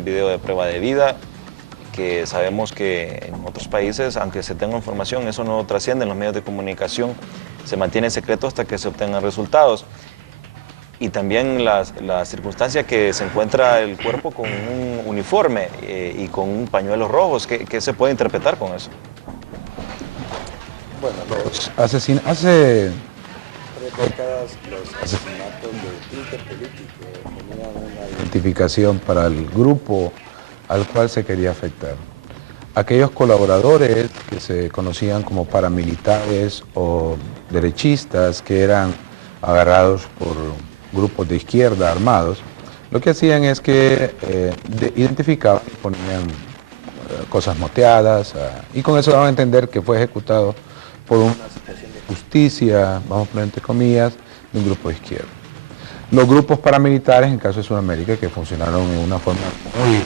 un video de prueba de vida, que sabemos que en otros países, aunque se tenga información, eso no trasciende en los medios de comunicación, se mantiene en secreto hasta que se obtengan resultados. Y también la circunstancia que se encuentra el cuerpo con un uniforme y con un pañuelo rojos, ¿qué se puede interpretar con eso? Bueno, hace 3 décadas los asesinatos de tinte político tenían una identificación para el grupo al cual se quería afectar. Aquellos colaboradores que se conocían como paramilitares o derechistas que eran agarrados por grupos de izquierda armados, lo que hacían es que identificaban y ponían cosas moteadas y con eso daban a entender que fue ejecutado por una situación de justicia, vamos a poner entre comillas, de un grupo de izquierda. Los grupos paramilitares, en el caso de Sudamérica, que funcionaron en una forma muy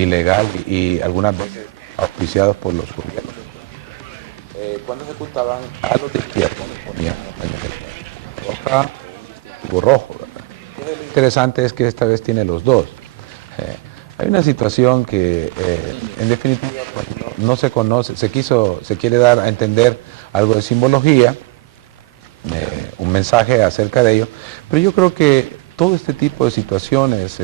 ilegal y algunas veces auspiciados por los gobiernos, cuando ejecutaban a los de izquierda, ponían roja, un rojo, ¿verdad? Lo interesante es que esta vez tiene los dos. Hay una situación que en definitiva pues, no se conoce, se quiere dar a entender algo de simbología, un mensaje acerca de ello, pero yo creo que todo este tipo de situaciones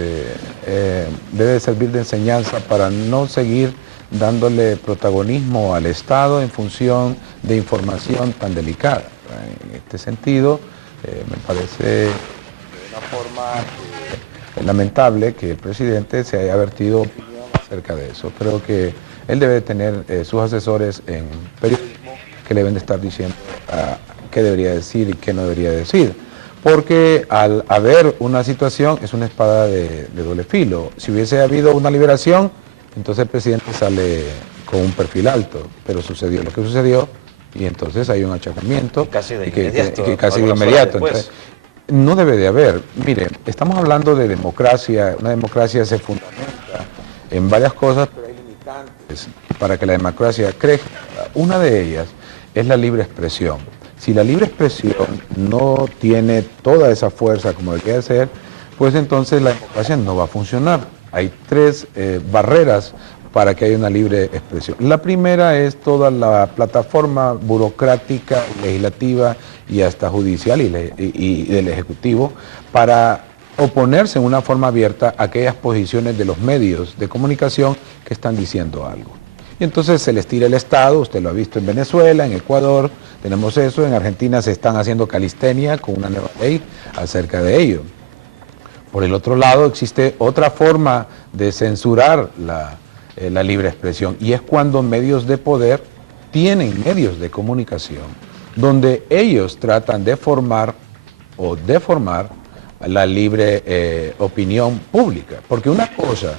debe servir de enseñanza para no seguir dándole protagonismo al Estado en función de información tan delicada. En este sentido, me parece de una forma lamentable que el presidente se haya vertido opinión acerca de eso. Creo que él debe tener sus asesores en periodismo que le deben de estar diciendo qué debería decir y qué no debería decir. Porque al haber una situación es una espada de doble filo. Si hubiese habido una liberación, entonces el presidente sale con un perfil alto, pero sucedió lo que sucedió y entonces hay un achacamiento Casi de inmediato. Entonces, no debe de haber. Mire, estamos hablando de democracia. Una democracia se fundamenta en varias cosas, pero hay limitantes para que la democracia crezca. Una de ellas es la libre expresión. Si la libre expresión no tiene toda esa fuerza como debería ser, pues entonces la democracia no va a funcionar. Hay 3 barreras para que haya una libre expresión. La primera es toda la plataforma burocrática, legislativa y hasta judicial y del Ejecutivo para oponerse en una forma abierta a aquellas posiciones de los medios de comunicación que están diciendo algo. Y entonces se les tira el Estado, usted lo ha visto en Venezuela, en Ecuador, tenemos eso, en Argentina se están haciendo calistenia con una nueva ley acerca de ello. Por el otro lado, existe otra forma de censurar la libre expresión y es cuando medios de poder tienen medios de comunicación donde ellos tratan de formar o deformar la libre opinión pública, porque una cosa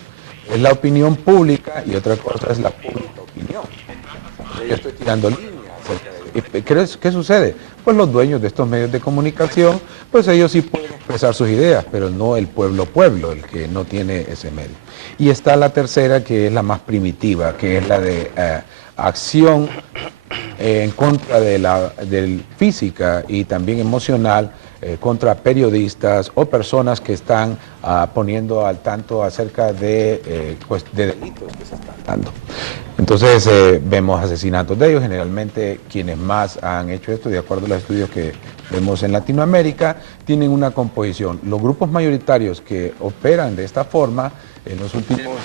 es la opinión pública y otra cosa es la pública opinión. Yo estoy tirando líneas. ¿Qué sucede? Pues los dueños de estos medios de comunicación, pues ellos sí pueden expresar sus ideas, pero no el pueblo, el que no tiene ese medio. Y está la tercera, que es la más primitiva, que es la de acción en contra de física y también emocional, contra periodistas o personas que están poniendo al tanto acerca de delitos que se están dando. Entonces vemos asesinatos de ellos, generalmente quienes más han hecho esto, de acuerdo a los estudios que vemos en Latinoamérica, tienen una composición. Los grupos mayoritarios que operan de esta forma en los últimos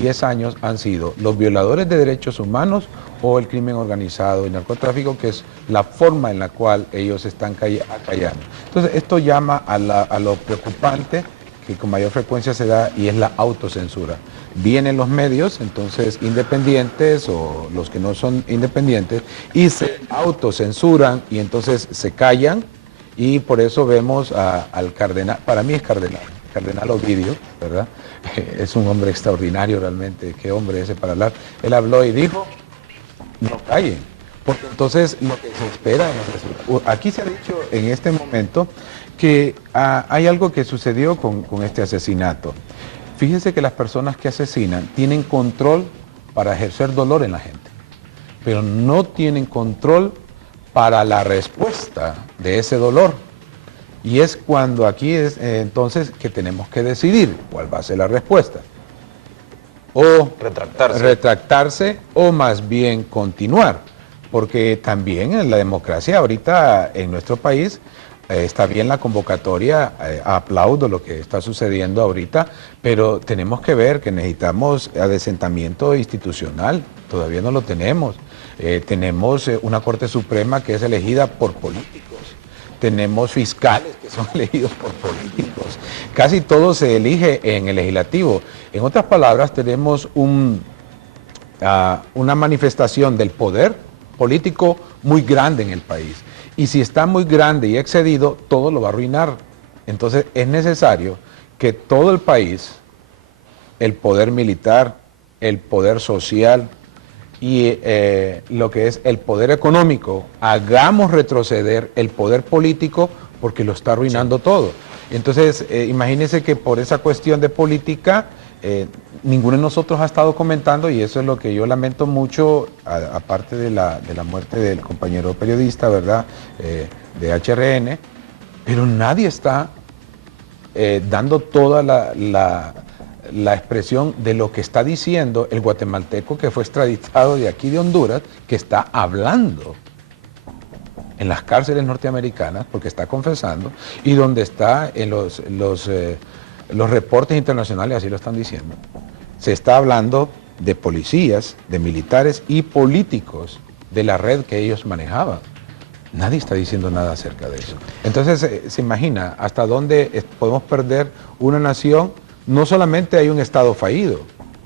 10 años han sido los violadores de derechos humanos o el crimen organizado y narcotráfico, que es la forma en la cual ellos están acallando. Entonces esto llama a lo preocupante que con mayor frecuencia se da y es la autocensura. Vienen los medios, entonces independientes o los que no son independientes, y se autocensuran y entonces se callan y por eso vemos al cardenal, para mí es cardenal Ovidio, ¿verdad? Es un hombre extraordinario realmente, qué hombre ese para hablar. Él habló y dijo, no callen, porque entonces lo que se espera aquí se ha dicho en este momento que hay algo que sucedió con este asesinato. Fíjense que las personas que asesinan tienen control para ejercer dolor en la gente, pero no tienen control para la respuesta de ese dolor. Y es cuando aquí es entonces que tenemos que decidir cuál va a ser la respuesta. o retractarse o más bien continuar, porque también en la democracia ahorita en nuestro país está bien la convocatoria, aplaudo lo que está sucediendo ahorita, pero tenemos que ver que necesitamos adesentamiento institucional, todavía no lo tenemos. Tenemos una Corte Suprema que es elegida por políticos, tenemos fiscales que son elegidos por políticos, casi todo se elige en el legislativo. En otras palabras, tenemos una manifestación del poder político muy grande en el país. Y si está muy grande y excedido, todo lo va a arruinar. Entonces es necesario que todo el país, el poder militar, el poder social y lo que es el poder económico, hagamos retroceder el poder político porque lo está arruinando todo. Entonces, imagínense que por esa cuestión de política, ninguno de nosotros ha estado comentando, y eso es lo que yo lamento mucho, aparte de la muerte del compañero periodista, ¿verdad?, de HRN, pero nadie está dando toda la expresión de lo que está diciendo el guatemalteco que fue extraditado de aquí de Honduras, que está hablando en las cárceles norteamericanas, porque está confesando, y donde está en los reportes internacionales, así lo están diciendo. Se está hablando de policías, de militares y políticos de la red que ellos manejaban. Nadie está diciendo nada acerca de eso. Entonces, se imagina hasta dónde podemos perder una nación. No solamente hay un Estado fallido,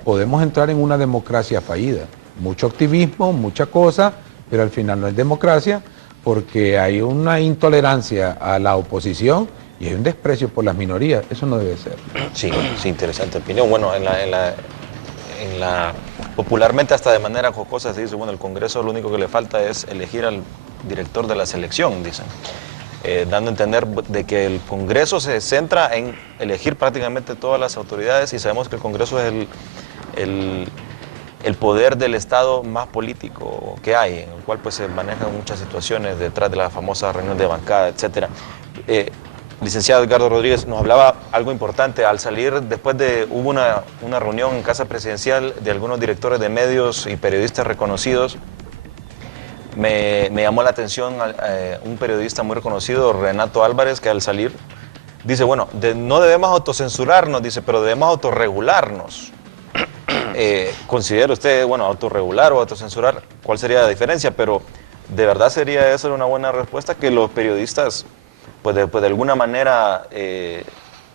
podemos entrar en una democracia fallida. Mucho activismo, mucha cosa, pero al final no es democracia, porque hay una intolerancia a la oposición y hay un desprecio por las minorías. Eso no debe ser. Sí, sí, interesante opinión. Bueno, popularmente hasta de manera jocosa se dice, bueno, el Congreso lo único que le falta es elegir al director de la selección, dicen. Dando a entender de que el Congreso se centra en elegir prácticamente todas las autoridades, y sabemos que el Congreso es el poder del Estado más político que hay, en el cual pues se manejan muchas situaciones detrás de la famosa reunión de bancada, etc. Licenciado Edgardo Rodríguez, nos hablaba algo importante. Al salir, hubo una reunión en Casa Presidencial de algunos directores de medios y periodistas reconocidos. Me llamó la atención un periodista muy reconocido, Renato Álvarez, que al salir dice, bueno, no debemos autocensurarnos, dice, pero debemos autorregularnos. ¿Considera usted, bueno, autorregular o autocensurar? ¿Cuál sería la diferencia? Pero ¿de verdad sería esa una buena respuesta? Que los periodistas, pues de alguna manera,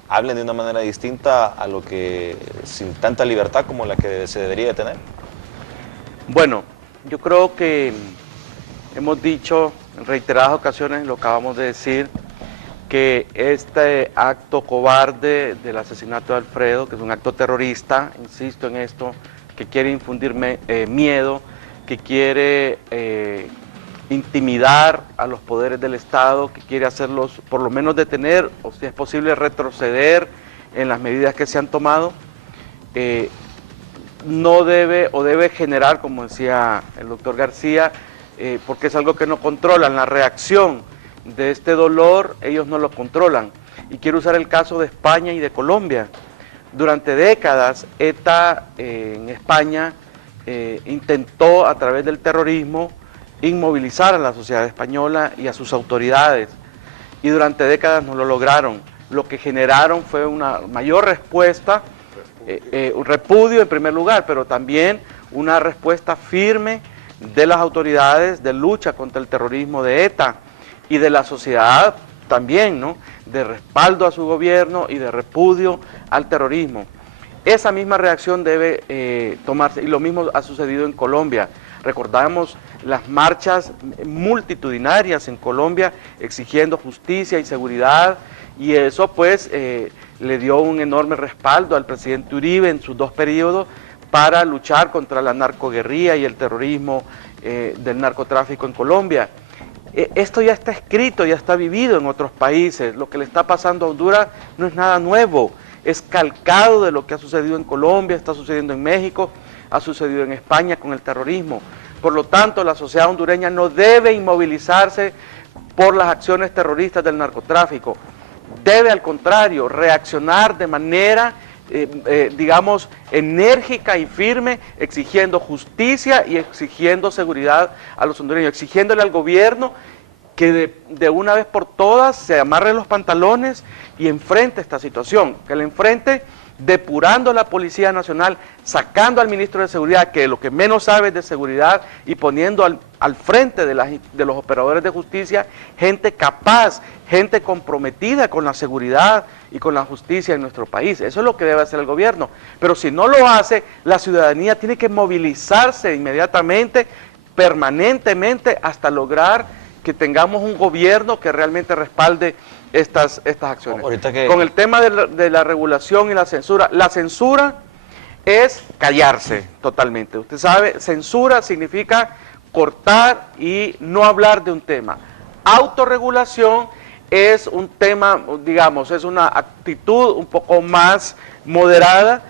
hablen de una manera distinta a lo que, sin tanta libertad como la que se debería de tener. Bueno, yo creo que hemos dicho en reiteradas ocasiones, lo acabamos de decir, que este acto cobarde del asesinato de Alfredo, que es un acto terrorista, insisto en esto, que quiere infundir miedo, que quiere intimidar a los poderes del Estado, que quiere hacerlos por lo menos detener, o si es posible retroceder en las medidas que se han tomado, no debe o debe generar, como decía el doctor García, porque es algo que no controlan, la reacción de este dolor, ellos no lo controlan. Y quiero usar el caso de España y de Colombia. Durante décadas, ETA en España intentó a través del terrorismo inmovilizar a la sociedad española y a sus autoridades, y durante décadas no lo lograron. Lo que generaron fue una mayor respuesta, un repudio en primer lugar, pero también una respuesta firme de las autoridades de lucha contra el terrorismo de ETA y de la sociedad también, ¿no?, de respaldo a su gobierno y de repudio al terrorismo. Esa misma reacción debe tomarse, y lo mismo ha sucedido en Colombia. Recordamos las marchas multitudinarias en Colombia exigiendo justicia y seguridad, y eso pues le dio un enorme respaldo al presidente Uribe en sus 2 periodos para luchar contra la narcoguerrilla y el terrorismo del narcotráfico en Colombia. Esto ya está escrito, ya está vivido en otros países. Lo que le está pasando a Honduras no es nada nuevo, es calcado de lo que ha sucedido en Colombia, está sucediendo en México, ha sucedido en España con el terrorismo. Por lo tanto, la sociedad hondureña no debe inmovilizarse por las acciones terroristas del narcotráfico. Debe, al contrario, reaccionar de manera digamos, enérgica y firme, exigiendo justicia y exigiendo seguridad a los hondureños, exigiéndole al gobierno que de una vez por todas se amarre los pantalones y enfrente esta situación, que la enfrente depurando la Policía Nacional, sacando al ministro de Seguridad, que lo que menos sabe es de seguridad, y poniendo al frente de los operadores de justicia gente capaz, gente comprometida con la seguridad y con la justicia en nuestro país. Eso es lo que debe hacer el gobierno. Pero si no lo hace, la ciudadanía tiene que movilizarse inmediatamente, permanentemente, hasta lograr que tengamos un gobierno que realmente respalde estas acciones. Con el tema de la regulación y la censura es callarse totalmente. Usted sabe, censura significa cortar y no hablar de un tema. Autorregulación es un tema, digamos, es una actitud un poco más moderada.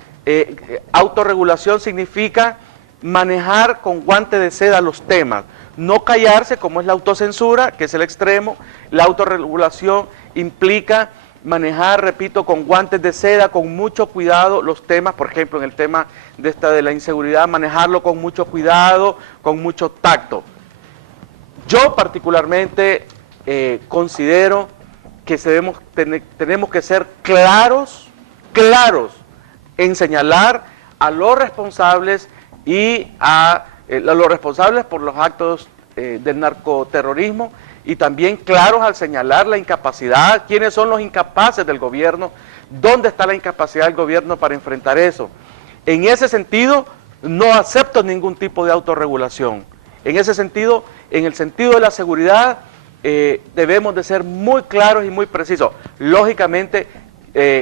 Autorregulación significa manejar con guante de seda los temas, no callarse como es la autocensura, que es el extremo. La autorregulación implica manejar, repito, con guantes de seda, con mucho cuidado los temas. Por ejemplo, en el tema de la inseguridad, manejarlo con mucho cuidado, con mucho tacto. Yo particularmente considero que tenemos que ser claros en señalar a los responsables y a los responsables por los actos del narcoterrorismo, y también claros al señalar la incapacidad, quiénes son los incapaces del gobierno, dónde está la incapacidad del gobierno para enfrentar eso. En ese sentido, no acepto ningún tipo de autorregulación. En ese sentido, en el sentido de la seguridad, debemos de ser muy claros y muy precisos. Lógicamente,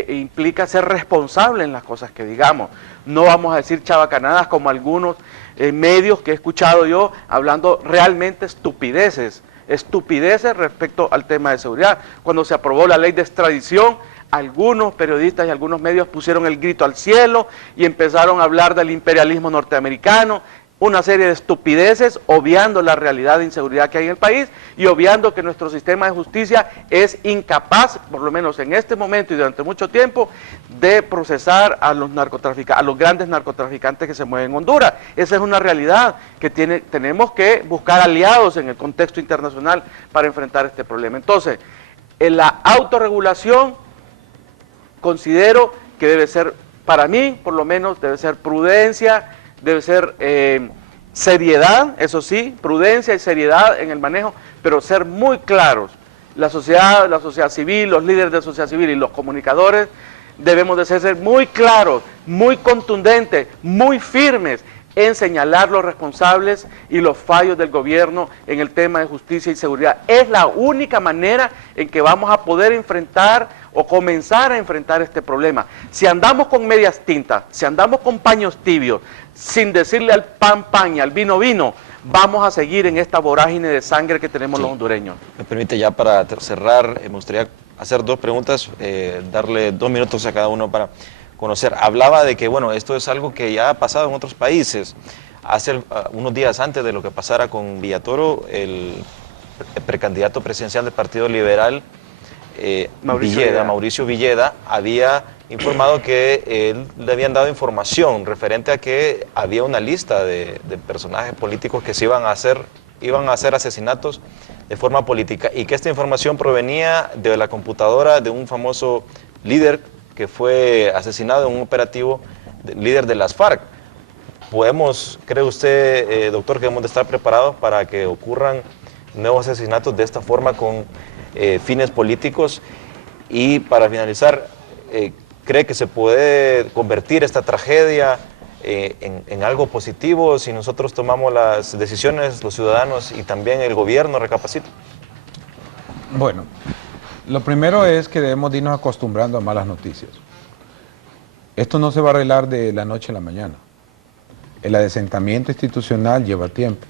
implica ser responsable en las cosas que digamos. No vamos a decir chabacanadas como algunos medios que he escuchado yo hablando realmente estupideces respecto al tema de seguridad. Cuando se aprobó la ley de extradición, algunos periodistas y algunos medios pusieron el grito al cielo y empezaron a hablar del imperialismo norteamericano, una serie de estupideces, obviando la realidad de inseguridad que hay en el país y obviando que nuestro sistema de justicia es incapaz, por lo menos en este momento y durante mucho tiempo, de procesar a los grandes narcotraficantes que se mueven en Honduras. Esa es una realidad que tenemos que buscar aliados en el contexto internacional para enfrentar este problema. Entonces, en la autorregulación considero que debe ser, para mí por lo menos, debe ser prudencia, debe ser seriedad, eso sí, prudencia y seriedad en el manejo, pero ser muy claros. La sociedad civil, los líderes de la sociedad civil y los comunicadores debemos de ser muy claros, muy contundentes, muy firmes en señalar los responsables y los fallos del gobierno en el tema de justicia y seguridad. Es la única manera en que vamos a poder enfrentar o comenzar a enfrentar este problema. Si andamos con medias tintas, si andamos con paños tibios, sin decirle al pan y al vino, vamos a seguir en esta vorágine de sangre que tenemos los hondureños. Me permite ya para cerrar, me gustaría hacer dos preguntas, darle 2 minutos a cada uno para conocer. Hablaba de que, bueno, esto es algo que ya ha pasado en otros países. Hace unos días antes de lo que pasara con Villatoro, el precandidato presidencial del Partido Liberal, Mauricio Villeda, había informado que él le habían dado información referente a que había una lista de personajes políticos que se iban a hacer asesinatos de forma política, y que esta información provenía de la computadora de un famoso líder que fue asesinado en un operativo, líder de las FARC. ¿Cree usted, doctor, que debemos de estar preparados para que ocurran nuevos asesinatos de esta forma con fines políticos? Y para finalizar, ¿cree que se puede convertir esta tragedia en algo positivo si nosotros tomamos las decisiones, los ciudadanos y también el gobierno recapacita? Bueno, lo primero es que debemos de irnos acostumbrando a malas noticias. Esto no se va a arreglar de la noche a la mañana. El asentamiento institucional lleva tiempo.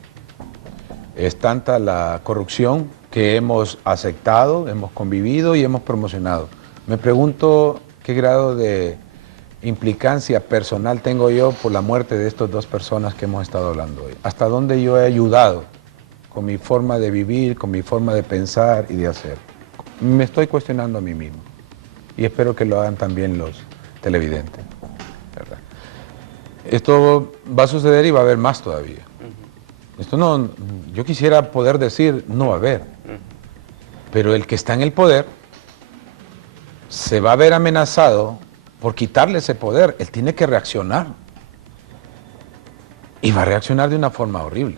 Es tanta la corrupción que hemos aceptado, hemos convivido y hemos promocionado. Me pregunto qué grado de implicancia personal tengo yo por la muerte de estas 2 personas que hemos estado hablando hoy. Hasta dónde yo he ayudado con mi forma de vivir, con mi forma de pensar y de hacer. Me estoy cuestionando a mí mismo y espero que lo hagan también los televidente, ¿verdad? Esto va a suceder y va a haber más todavía. Esto no, yo quisiera poder decir, no va a haber. Pero el que está en el poder se va a ver amenazado por quitarle ese poder. Él tiene que reaccionar. Y va a reaccionar de una forma horrible.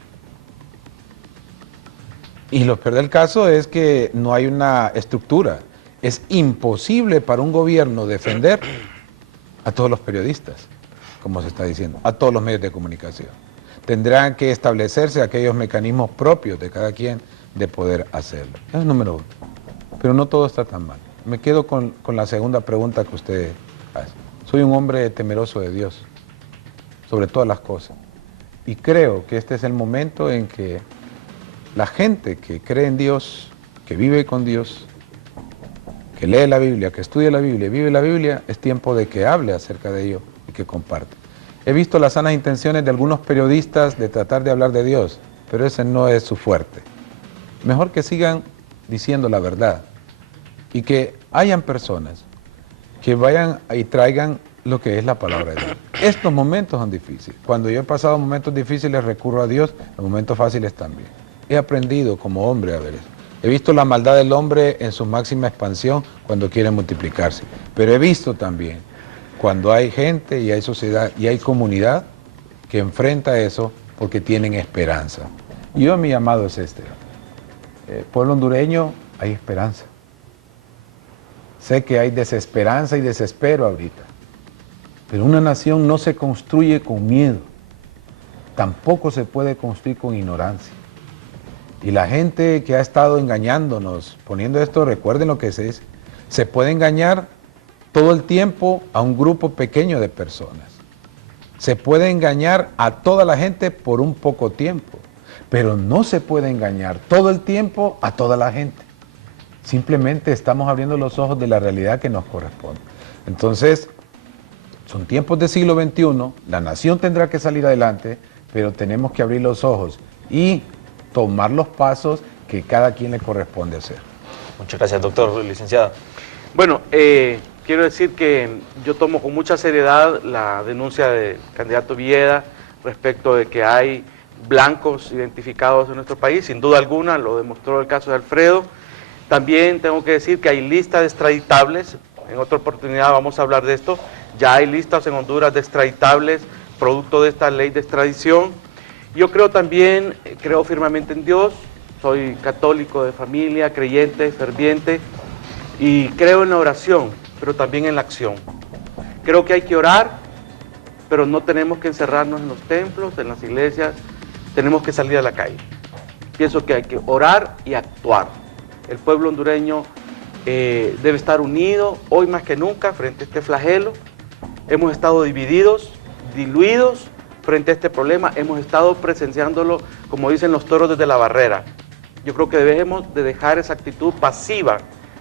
Y lo peor del caso es que no hay una estructura. Es imposible para un gobierno defender a todos los periodistas, como se está diciendo, a todos los medios de comunicación. Tendrán que establecerse aquellos mecanismos propios de cada quien de poder hacerlo. Es el número uno. Pero no todo está tan mal. Me quedo con la segunda pregunta que usted hace. Soy un hombre temeroso de Dios, sobre todas las cosas. Y creo que este es el momento en que la gente que cree en Dios, que vive con Dios, que lee la Biblia, que estudia la Biblia, vive la Biblia, es tiempo de que hable acerca de ello y que comparte. He visto las sanas intenciones de algunos periodistas de tratar de hablar de Dios, pero ese no es su fuerte. Mejor que sigan diciendo la verdad y que hayan personas que vayan y traigan lo que es la palabra de Dios. Estos momentos son difíciles. Cuando yo he pasado momentos difíciles recurro a Dios, en momentos fáciles también. He aprendido como hombre a ver eso. He visto la maldad del hombre en su máxima expansión cuando quiere multiplicarse. Pero he visto también cuando hay gente y hay sociedad y hay comunidad que enfrenta eso porque tienen esperanza. Y yo, mi llamado es este. Pueblo hondureño, hay esperanza. Sé que hay desesperanza y desespero ahorita. Pero una nación no se construye con miedo. Tampoco se puede construir con ignorancia. Y la gente que ha estado engañándonos, poniendo esto, recuerden lo que se dice, se puede engañar todo el tiempo a un grupo pequeño de personas. Se puede engañar a toda la gente por un poco tiempo, pero no se puede engañar todo el tiempo a toda la gente. Simplemente estamos abriendo los ojos de la realidad que nos corresponde. Entonces, son tiempos del siglo XXI, la nación tendrá que salir adelante, pero tenemos que abrir los ojos y tomar los pasos que cada quien le corresponde hacer. Muchas gracias, doctor, licenciado. Bueno, quiero decir que yo tomo con mucha seriedad la denuncia del candidato Villeda respecto de que hay blancos identificados en nuestro país, sin duda alguna, lo demostró el caso de Alfredo. También tengo que decir que hay listas de extraditables, en otra oportunidad vamos a hablar de esto, ya hay listas en Honduras de extraditables, producto de esta ley de extradición. Yo creo también, creo firmemente en Dios, soy católico de familia, creyente, ferviente, y creo en la oración, pero también en la acción. Creo que hay que orar, pero no tenemos que encerrarnos en los templos, en las iglesias, tenemos que salir a la calle. Pienso que hay que orar y actuar. El pueblo hondureño debe estar unido, hoy más que nunca, frente a este flagelo. Hemos estado divididos, diluidos frente a este problema, hemos estado presenciándolo, como dicen los toros, desde la barrera. Yo creo que debemos de dejar esa actitud pasiva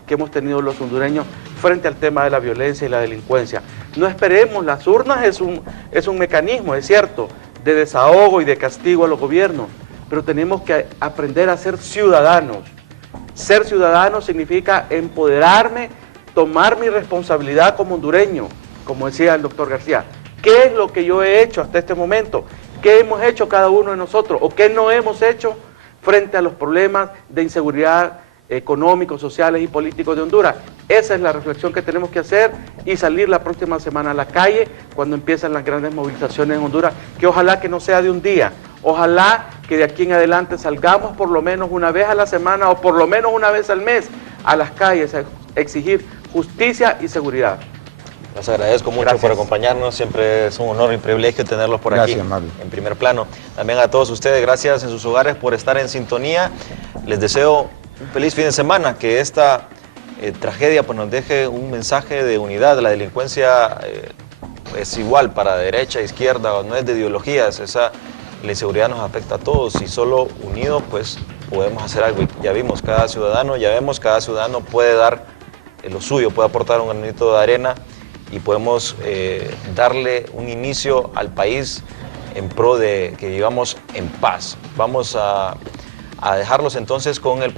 que hemos tenido los hondureños frente al tema de la violencia y la delincuencia. No esperemos, las urnas es un mecanismo, es cierto, de desahogo y de castigo a los gobiernos, pero tenemos que aprender a ser ciudadanos. Ser ciudadano significa empoderarme, tomar mi responsabilidad como hondureño, como decía el doctor García. ¿Qué es lo que yo he hecho hasta este momento? ¿Qué hemos hecho cada uno de nosotros? ¿O qué no hemos hecho frente a los problemas de inseguridad económicos, sociales y políticos de Honduras? Esa es la reflexión que tenemos que hacer y salir la próxima semana a la calle cuando empiezan las grandes movilizaciones en Honduras, que ojalá que no sea de un día, ojalá que de aquí en adelante salgamos por lo menos una vez a la semana o por lo menos una vez al mes a las calles a exigir justicia y seguridad. Les agradezco mucho por acompañarnos, siempre es un honor y privilegio tenerlos por aquí en primer plano. También a todos ustedes, gracias en sus hogares por estar en sintonía. Les deseo un feliz fin de semana, que esta tragedia pues, nos deje un mensaje de unidad. La delincuencia es igual para derecha, izquierda, no es de ideologías, la inseguridad nos afecta a todos y solo unidos pues podemos hacer algo. Y ya vimos, cada ciudadano puede dar lo suyo, puede aportar un granito de arena y podemos darle un inicio al país en pro de que vivamos en paz. Vamos a dejarlos entonces con el